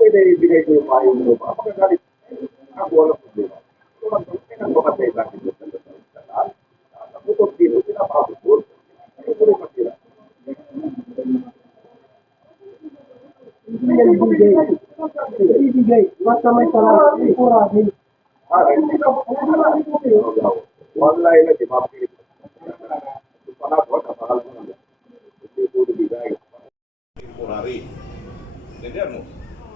Pwede ibigay ko yung payo mo. Kapag ako walang problema. Pinagpamatay natin yung sa naputot dito, pinapakabot. Ano ko rin matira? Ibigay. Basta may talaga. Ikurahin. Hindi ka online na, di ba? Kung panako, kapakal mo na. Hindi ko ibigay. Temporary. Ganyan mo.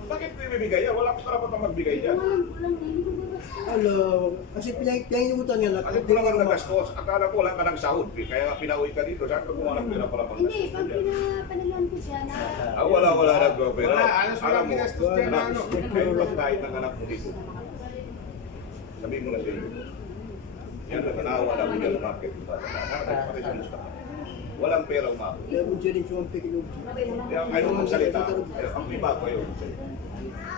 Bakit ko ibibigay yan? Wala akong karapatan magbigay yan. Alam, kasi pinag-inutan niya lang. Kasi ko naman nagastos. Akala ko wala ka ng sahod. Kaya pinauwi ka dito. Saan ka kumuha ng pera para pang Hindi, pag pinapanalan ko siya na... wala nag-pero. Wala, alas wala pinastos dyan na ano. Kahit pagkain ng anak mo dito. Sabihin mo na sa iyo. Yan, naganawa na mo yung market. Walang pera umabot. Kaya mo dyan yung suwang pekinog. Kaya kayo magsalita. Ang iba ko yun.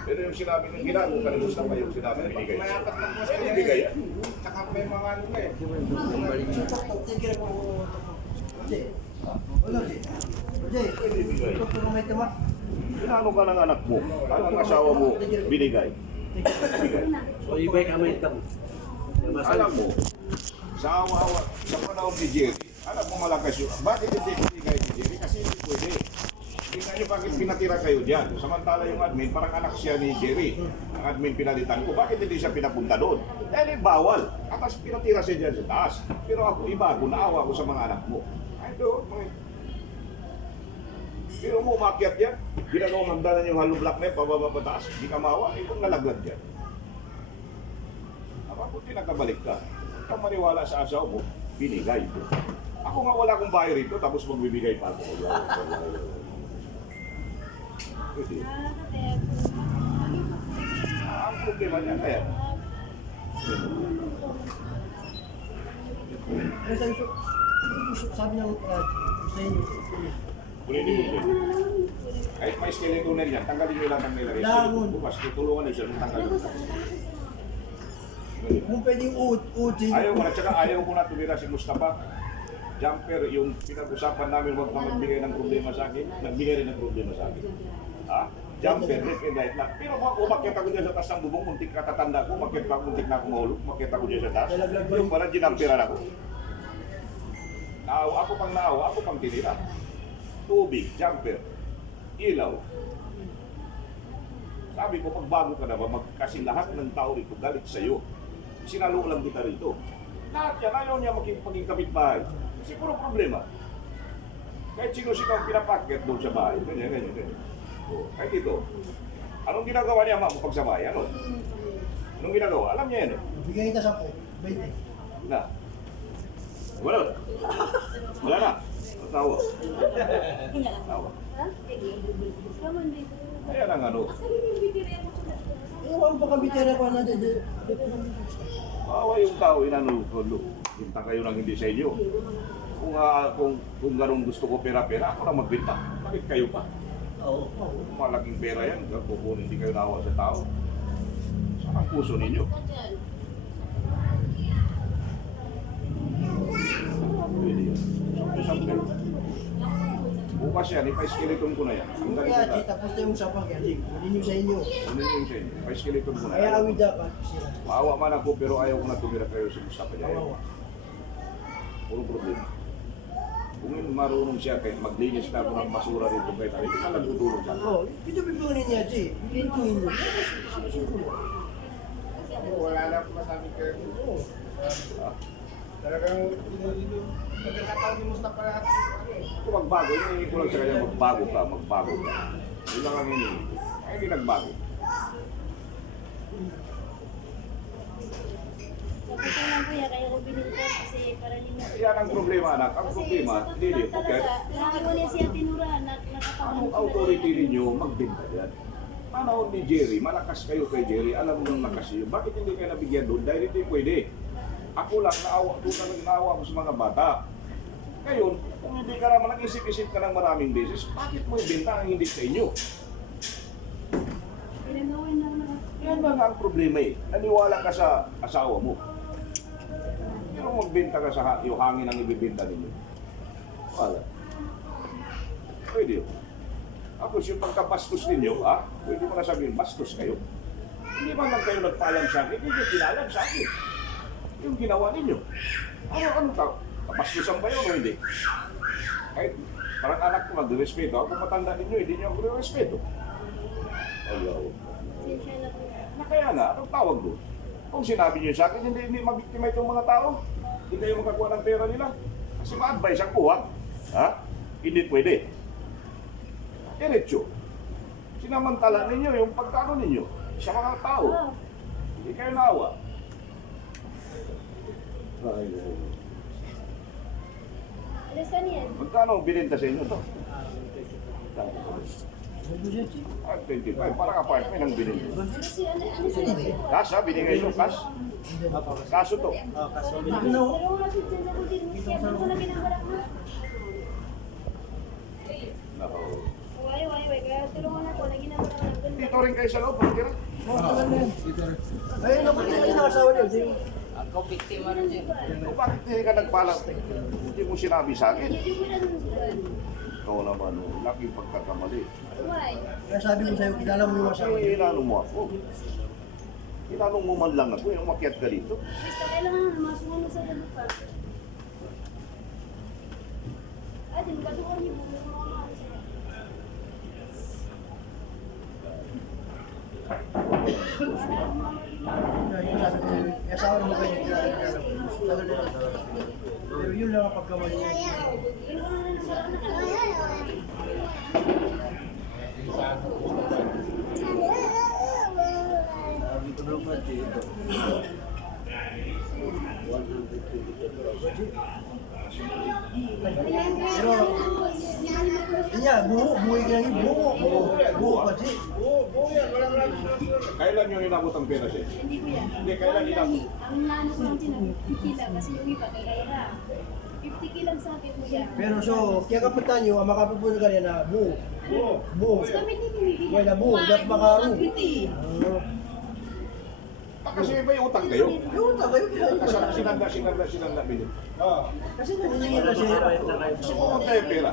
Pero yung sinabi ng ginagawa, kalimusta pa yung sinabi ng binigay. May apat na post Ano binigay yan? Tsaka may mga ano eh. Tingin ako. Jay. Wala, Jay. Jay, ito may tama. Pinano ka ng anak mo? Ang asawa mo binigay. O ibay ka may tamo. Alam mo, sa awa-awa, sa panahon ni Jerry, alam mo malakas yun. Bakit hindi binigay ni Jerry? Kasi hindi pwede. Tingnan nyo bakit pinatira kayo dyan. Samantala yung admin, parang anak siya ni Jerry. Ang admin pinalitan ko, bakit hindi siya pinapunta doon? Dahil bawal. Atas pinatira siya dyan sa taas. Pero ako iba, ako naawa ko sa mga anak mo. Ay doon, pero mo umakyat yan, ginagawang hagdanan yung hollow block na yun, pababa pataas, hindi ka mawa, kung nalaglag yan. Mabuti nakabalik ka. Huwag kang maniwala sa asawa mo, binigay. Ako nga wala akong bahay rito, tapos magbibigay pa ako. Pwede. Ang problema niya, kaya. Sabi niya, sa inyo. Pwede mo siya. Kahit may skeleton yan, tanggalin nyo lang ang nila. Bukas, tutulungan nyo siya, tanggalin. Kung pwedeng uut. Ayaw mo na, tsaka ayaw mo na tumira si Mustafa. Jumper, yung pinag-usapan namin huwag kang magbigay ng problema sa akin, nagbigay rin ng problema sa akin. Ha? Jumper, left and right lang. Pero kung umakyat ako dyan sa taas ng bubong, muntik katatanda ko, umakyat na ako mahulog, umakyat ako dyan sa taas. Yung pala, ginamperan ako. Naawa, ako pang tinira. Tubig, jumper, ilaw. Sabi ko, pagbago ka na ba, kasi lahat ng tao rito galit sa'yo. Sinalo lang kita rito. Lahat yan, ayaw niya maging kapitbahay. Kasi puro problema. Kahit sino-sino ang pinapakyat doon sa bahay. Ganyan. Kahit ito. Anong ginagawa niya mo pag sa bahay? Ano? Anong ginagawa? Alam niya yan eh. Bigyan kita sa 20. Na. Wala na. Tawa. Tawa. Ayan ang ano. Ewan pa kami tira pa na Bawa yung tao inanulo. Binta kayo ng hindi sa inyo. Kung ganun gusto ko pera-pera, ako na magbinta. Bakit kayo pa? Oo. Malaking pera yan. Kung hindi kayo naawa sa tao. Saan ang puso ninyo? Pwede yan. Sample. Bukas yan, ipa-skeleton ko na yan. Ang galing Kaya, kita. tapos na yung sapang galing. Hindi nyo sa inyo. Ano yung sa inyo? Pa-skeleton ko na Kaya yan. awid dapat sila. Maawa man ako pero ayaw ko na tumira kayo sa Mustafa Jaya. Kawawa. Puro problema. Kung marunong siya, kahit maglinis na ako ng basura rito kahit ano, hindi ka nagtutulong siya. Oo, pinupipulin niya, Jay. Pinupipulin niyo. Wala na akong masabi kayo. Oo. Talagang pagkakataon ni Mustafa lahat. Kung magbago, hinihingi ko lang sa kanya, magbago ka. Yun lang ang hinihingi. Ay, hindi nagbago. Tapos ko lang kuya, kaya ko binili ko kasi para ninyo. Yan ang problema, anak. Ang Kasi problema, sa hindi totoo okay. talaga, nakakawa niya si Ate Nura, nakakapagod Anong authority ninyo magbenta yan? Panahon ni Jerry, malakas kayo kay Jerry, alam mo nang lakas yun. Bakit hindi kayo nabigyan doon? Dahil hindi pwede. Ako lang, naawa ko sa mga bata. Ngayon, kung hindi ka naman nag-isip-isip ka ng maraming beses, bakit mo ibenta ang hindi sa inyo? Pinagawin na naman. Yan lang ang problema eh. Naniwala ka sa asawa mo. Pero magbenta ka sa yung hangin ang ibibenta ninyo. Wala. Pwede yun. Tapos yung pagkabastos ninyo, pwede mo na sabihin, bastos kayo. Hindi man lang kayo nagpaalam sa akin, hindi nyo pinalam sa akin. Yung ginawa ninyo. Ano ka? Kabastusan ba yun o hindi? Kahit parang anak ko mag-respeto, ako matanda ninyo, hindi nyo ako respeto. Ayaw. Sinsya na po. Na kaya na, anong tawag doon? Kung sinabi nyo sa akin, hindi mabiktima itong mga tao. Hindi kayo makakuha ng pera nila. Kasi ma-advise ako, Hindi pwede. Diretso. Sinamantala ninyo yung pagkano ninyo sa mga tao. Oh, Hindi kayo naawa. alas ka niyan. Magkano binenta sa inyo to? Ah, 25. Parang apartment ang binenta. Ano si Ate? Cash binigay nyo, cash. Kaso to. Pero wala si Jen sa budin mo siya. Ano na ginagawa mo? Nako. Way. Kaya tulungan ako na ginagawa ko ng ganda. Dito rin kayo sa loob, pagkira. Ayun ako, ayun ang asawa niyo. O bakit hindi ka nagpalang? Hindi mo sinabi sa akin. Hindi mo na nun sila. Ikaw naman, laking pagkakamali. Why? Kaya sabi ko sa'yo, kilala mo yung asawa niyo. Inanong mo ako. Inanong mo man lang ako, yung umakyat ka dito. Basta kailangan masunod sa ganda pa. Din ba doon yung mga Kaya asawa mo kayo, kilala mo. Pero yun lang ang pagkamali niya. Pero, iya, buhay ka lang yung buho pa siya. Oo, yan. Walang Kailan nyo inabot ang pera siya? Hindi ko yan. Hindi, kailan inabot? Ang nano ko lang sinabi, 50 lang kasi yung iba kay Aira. 50 lang sa akin mo siya. Pero so, kaya kapitan nyo, ang makapupuno ka rin na buho. Buho. Mas kami hindi binibigyan. Wala buho, dapat makaroon. Kasi may utang kayo. Yun na kayo. Kasi sinanda bilhin. Kasi naniningin na siya. Kasi pumunta yung pera.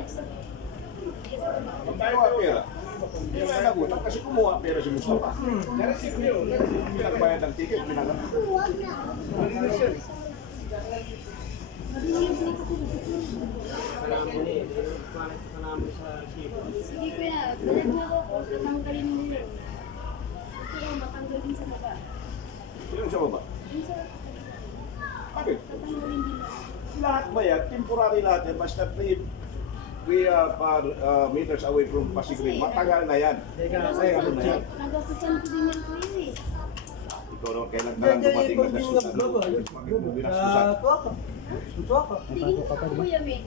Kumuha pera. Hindi na nagutang kasi kumuha pera si Mustafa. Pinagbayad ng ticket, pinagbayad. Sige kuya, balik mo ako, tanggalin mo yun. Gusto ko matanggal din sa baba. Yung sa baba. Yung sa Bakit? tatanggalin din lang. Lahat ba yan? Temporary lahat yan. Basta 3 meters away from Pasig Ring. Matagal na yan. Ano na yan? Nagastusan ko din yan kuya eh. Ikaw naman, kailan ka lang dumating na gasusan? Binastusan. Tingin ko ako kuya May.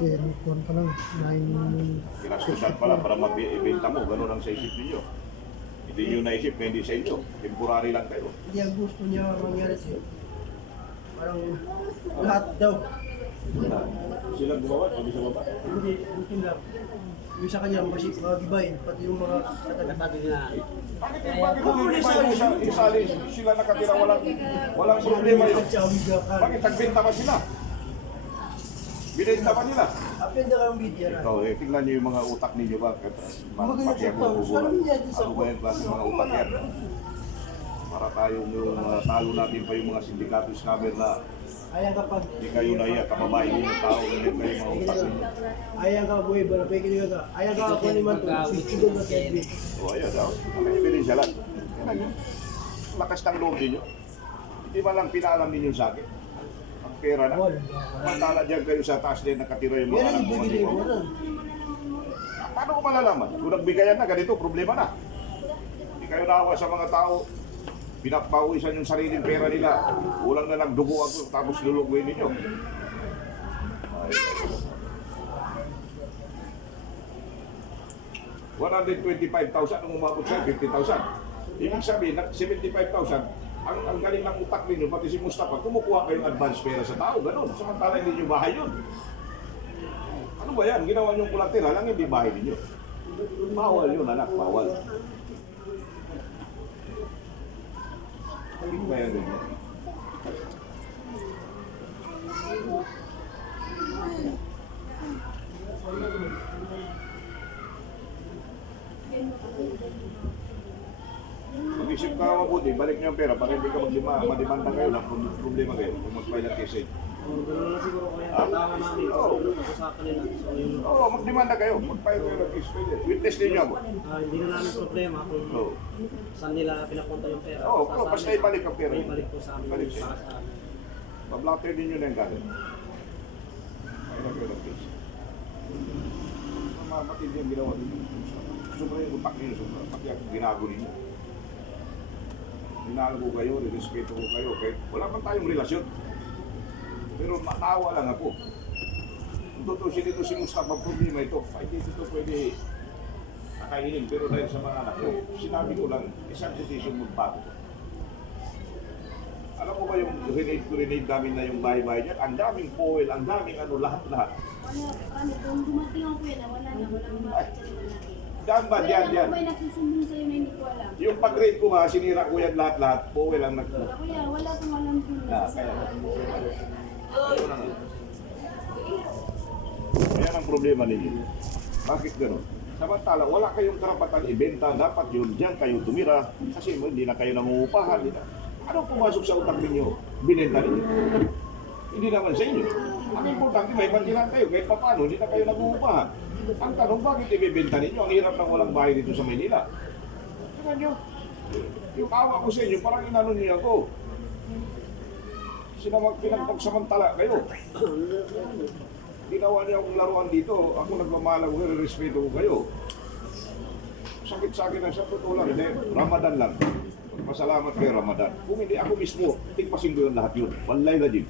Telepon pa lang, 9 Pinastusan pala para mabibenta mo. Ganun ang sa isip ninyo. Hindi nyo naisip na hindi sa inyo. Temporary lang kayo. Hindi ang gusto niya mangyari sa'yo. Parang lahat daw. Sila gumawa, sabi sa baba. Hindi, gusto lang. Yung sa kanya, kasi magibayin, pati yung mga Katabi na. Bakit mo hindi pa yung isali? Sila nakatira, walang problema yun. Bakit nagbenta pa sila? Binenta pa nila. Apenda ka ng video na. Ikaw, tingnan nyo yung mga utak ninyo ba? Pakiyak mo bubulan. Ano ba yung klase mga utak yan? Para tayong talo natin pa yung mga sindikato scammer na Ayan kapag... hindi kayo naiya, kababae yung tao, ganyan kayo mga utak ninyo. Ayan ka, buhay ba? Napay ka ka. Ayan ka, ako ni Manto. Siguro na kaya. O ayan daw, may ebidensya lang. Tingnan nyo, lakas ng loob ninyo. Hindi ba lang pinaalam ninyo sa akin? pera na. Wala. Mantala dyan kayo sa taas din nakatira yung mga Yan ang anak mo. ibigay mo rin. Paano ko malalaman? Kung nagbigayan na, ganito, problema na. Hindi kayo naawa sa mga tao. Pinapawisan yung sariling pera nila. Ulang na lang dugo ako, tapos luluguin ninyo. Ay. 125,000 ang umabot sa'yo, 50,000. Ibig sabihin, 75,000, ang galing ng utak ninyo, pati si Mustafa, kumukuha kayong advance pera sa tao, ganun. Samantala hindi nyo bahay yun. Ano ba yan? Ginawa nyo collateral lang, hindi bahay ninyo. Bawal yun, anak, bawal. Hindi ba yan ganyan? Mag-isip ka mabuti, balik niyo ang pera para hindi ka madimanda kayo lang kung problema kayo, kung mag-file ng case. Gano'n na siguro kaya tama namin. Usapan nila. So, yung, Oo, mag-demanda kayo, mag-file kayo ng case. Pwede. Witness din niyo ako. hindi na namin problema kung Oo. saan nila pinapunta yung pera. Oo, pero basta ibalik ang pera. Ibalik po sa amin. Ibalik siya. Para sa amin. Mablocker din yun ang galing. File kayo ng case. Matindi ang ginawa ninyo. Sobra yung utak ninyo, sobra. Pati ang ginago ninyo. Minahal ko kayo, respeto ko kayo. Kahit wala man tayong relasyon. Pero matawa lang ako. Kung tutusin dito si Mustafa, problema ito. Ay, dito pwede nakainin. Pero dahil sa mga anak ko, sinabi ko lang, isang decision magbago. Alam mo ba yung renade namin na yung bahay-bahay niyan? Ang daming foil, ang daming ano, lahat-lahat. Wala, kami, kung dumating ang kuya na, wala na, walang makakita natin. Daan ba? Diyan, Wala diyan. na, may nagsusumbong sa'yo na hindi ko alam. Yung pag-grade ko ha, sinira ko yan lahat-lahat. Foil ang Wala, kuya, wala kang alam kung nagsasabi mo. Ayan ang problema ninyo. Bakit gano'n? Samantala, wala kayong karapatan ibenta. Dapat yun, diyan kayo tumira. Kasi hindi na kayo nangungupahan. Anong pumasok sa utak ninyo? Binenta ninyo. Hindi naman sa inyo. Ang importante, may bandilan kayo. Kahit pa paano, hindi na kayo nangungupahan. Ang tanong, bakit ibibenta ninyo? Ang hirap ng walang bahay dito sa Maynila. Tingnan nyo. Yung awa ko sa inyo, parang inano niya ako. Pinagpagsamantala kayo. Ginawa niya akong laruan dito. Ako nagmamahalang ko, respeto ko kayo. Sakit sa akin ang sa totoo lang. Hindi, Ramadan lang. Pasalamat kay Ramadan. Kung hindi ako mismo, tigpasin ko yun lahat yun. Wallahi lajim.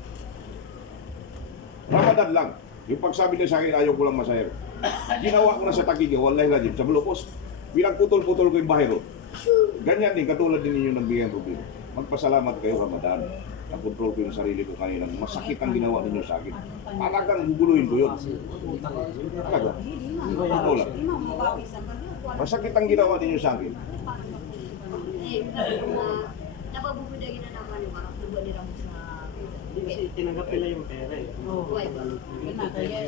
Ramadan lang. Yung pagsabi niya sa akin, ayaw ko lang masahir. Ginawa ko na sa Taguig, wallahi lajim. Sa Bulupos, bilang putol-putol ko yung bahero. Ganyan din, katulad din ninyo nagbigay ng problema. Magpasalamat kayo Ramadan. Nakontrol ko yung sarili ko kanina. Masakit ang ginawa ninyo sa akin. Talagang guguluhin ko yun. Talaga. Totoo lang. Masakit ang ginawa ninyo sa akin. Napabubudagin na naman yung mga nabali lang sa... Kasi tinanggap nila yung pera eh. Kaya,